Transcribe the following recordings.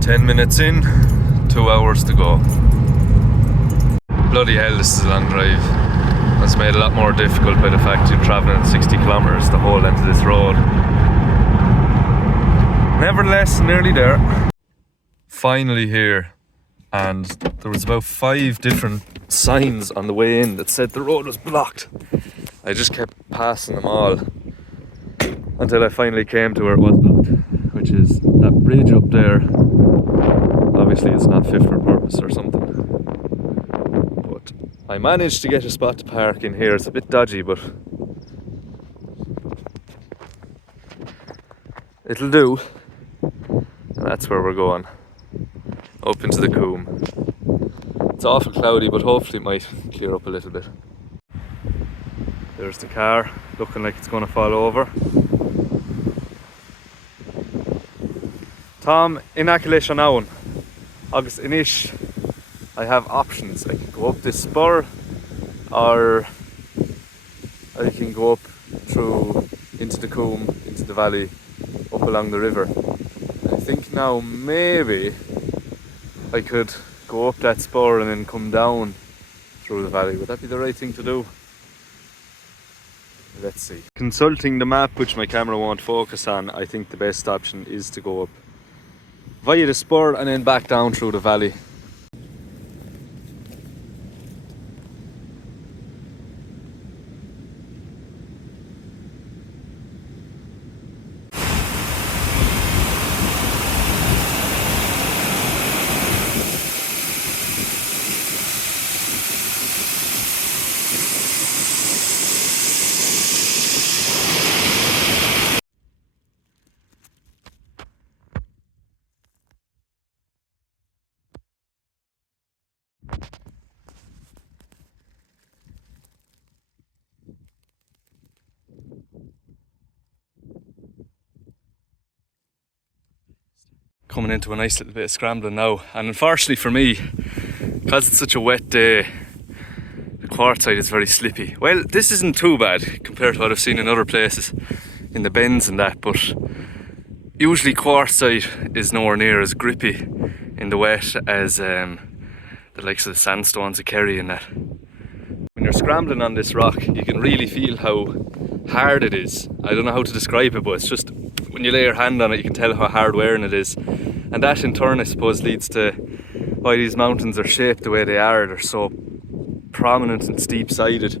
10 minutes in, 2 hours to go. Bloody hell, this is a long drive. It's made a lot more difficult by the fact you're travelling 60 kilometres the whole length of this road. Nevertheless, nearly there. Finally here, and there was about 5 different signs on the way in that said the road was blocked. I just kept passing them all until I finally came to where it was blocked, which is that bridge up there. Obviously it's not fit for purpose or something, but I managed to get a spot to park in here. It's a bit dodgy, but it'll do. And that's where we're going, up into the Coombe. It's awful cloudy, but hopefully it might clear up a little bit. There's the car, looking like it's going to fall over. Tom, in Achilles now, August Inish, I have options. I can go up this spur, or I can go up through into the Coombe, into the valley, up along the river. I think now maybe I could go up that spur and then come down through the valley. Would that be the right thing to do? Let's see. Consulting the map, which my camera won't focus on, I think the best option is to go up via the spur and then back down through the valley. Coming into a nice little bit of scrambling now, and unfortunately for me, because it's such a wet day, the quartzite is very slippy. Well, this isn't too bad compared to what I've seen in other places, in the bends and that, but usually quartzite is nowhere near as grippy in the wet as the likes of the sandstones of Kerry and that. When you're scrambling on this rock, you can really feel how hard it is. I don't know how to describe it, but it's just, when you lay your hand on it, you can tell how hard wearing it is. And that in turn, I suppose, leads to why these mountains are shaped the way they are. They're so prominent and steep-sided,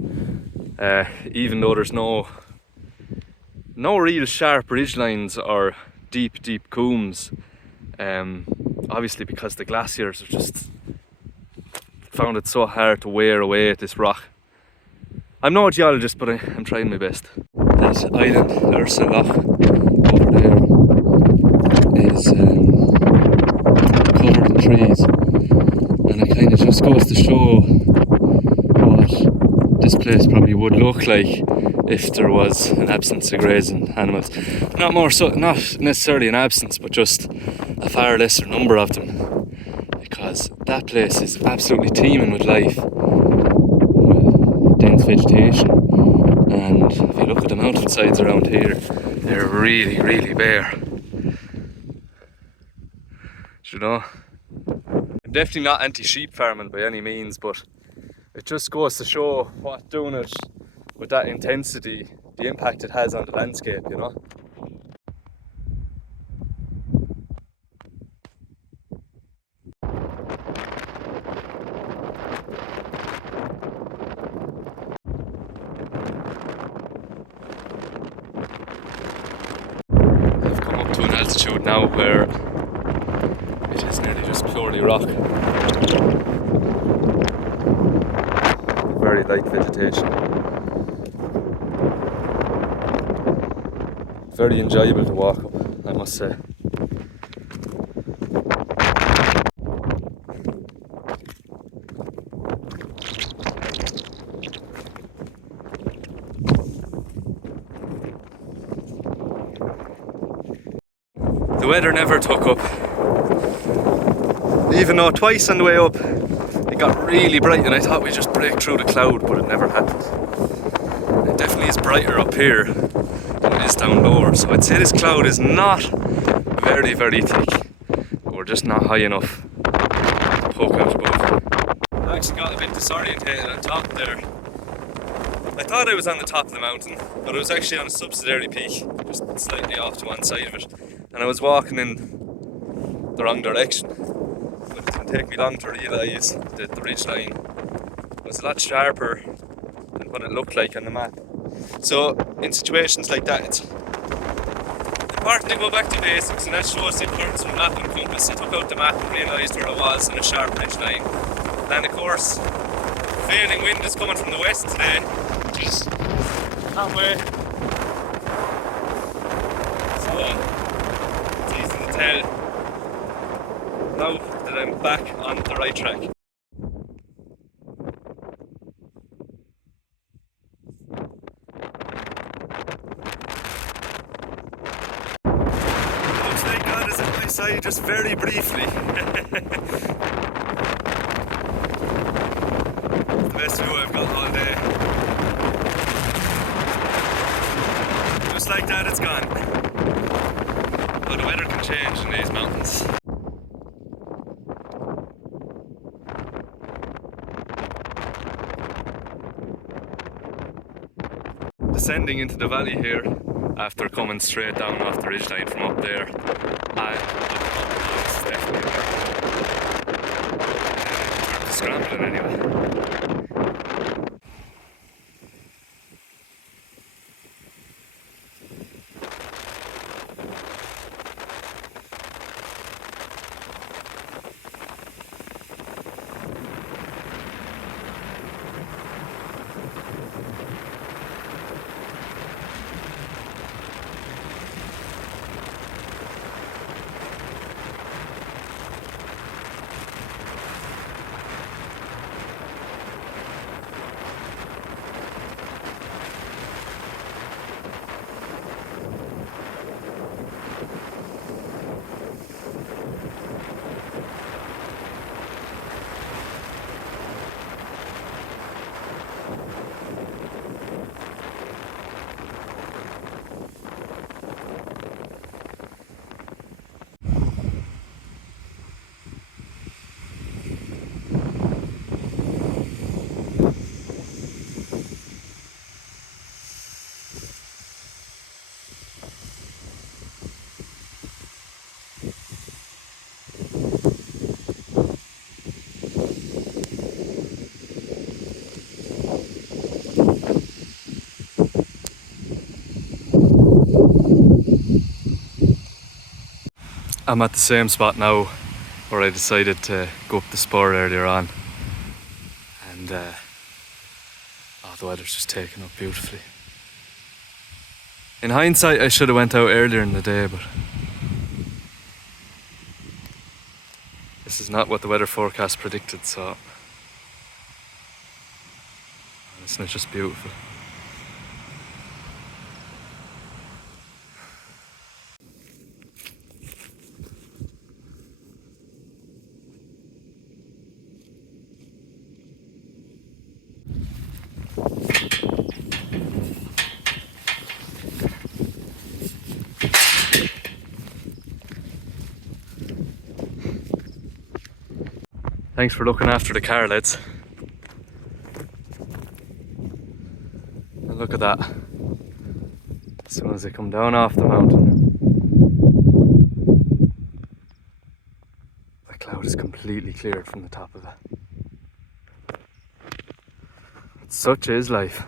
even though there's no real sharp ridge lines or deep coombes. Obviously, because the glaciers have just found it so hard to wear away at this rock. I'm no geologist, but I'm trying my best. That island, or Loch over there, is covered in trees, and it kind of just goes to show what this place probably would look like if there was an absence of grazing animals. Not necessarily an absence, but just a far lesser number of them, because that place is absolutely teeming with life, dense vegetation. And if you look at the mountainsides around here, they're really bare. You know, I'm definitely not anti-sheep farming by any means, but it just goes to show what doing it with that intensity, the impact it has on the landscape, you know. I've come up to an altitude now where it is nearly just purely rock. Very light vegetation. Very enjoyable to walk up, I must say. The weather never took up. Even though twice on the way up it got really bright and I thought we'd just break through the cloud, but it never happened. It definitely is brighter up here than it is down lower, so I'd say this cloud is not very thick. We're just not high enough to poke out above. I actually got a bit disorientated on top there. I thought I was on the top of the mountain, but I was actually on a subsidiary peak, just slightly off to one side of it. And I was walking in the wrong direction. But it didn't take me long to realise that the ridge line was a lot sharper than what it looked like on the map. So in situations like that, it's important to go back to basics, and that shows the importance of map and compass. I took out the map and realised where I was on a sharp ridge line. And of course, prevailing wind is coming from the west today, which is that way. So it's easy to tell now that I'm back on the right track. Looks like God is at my side just very briefly. The best view I've got all day. Just like that, it's gone. But the weather can change in these mountains. Descending into the valley here after coming straight down off the ridgeline from up there. It's definitely scrambling anyway. I'm at the same spot now where I decided to go up the spur earlier on, and the weather's just taken up beautifully. In hindsight, I should have went out earlier in the day, but this is not what the weather forecast predicted, so isn't it just beautiful? Thanks for looking after the car, lads. And look at that. As soon as they come down off the mountain, the cloud is completely cleared from the top of it. Such is life.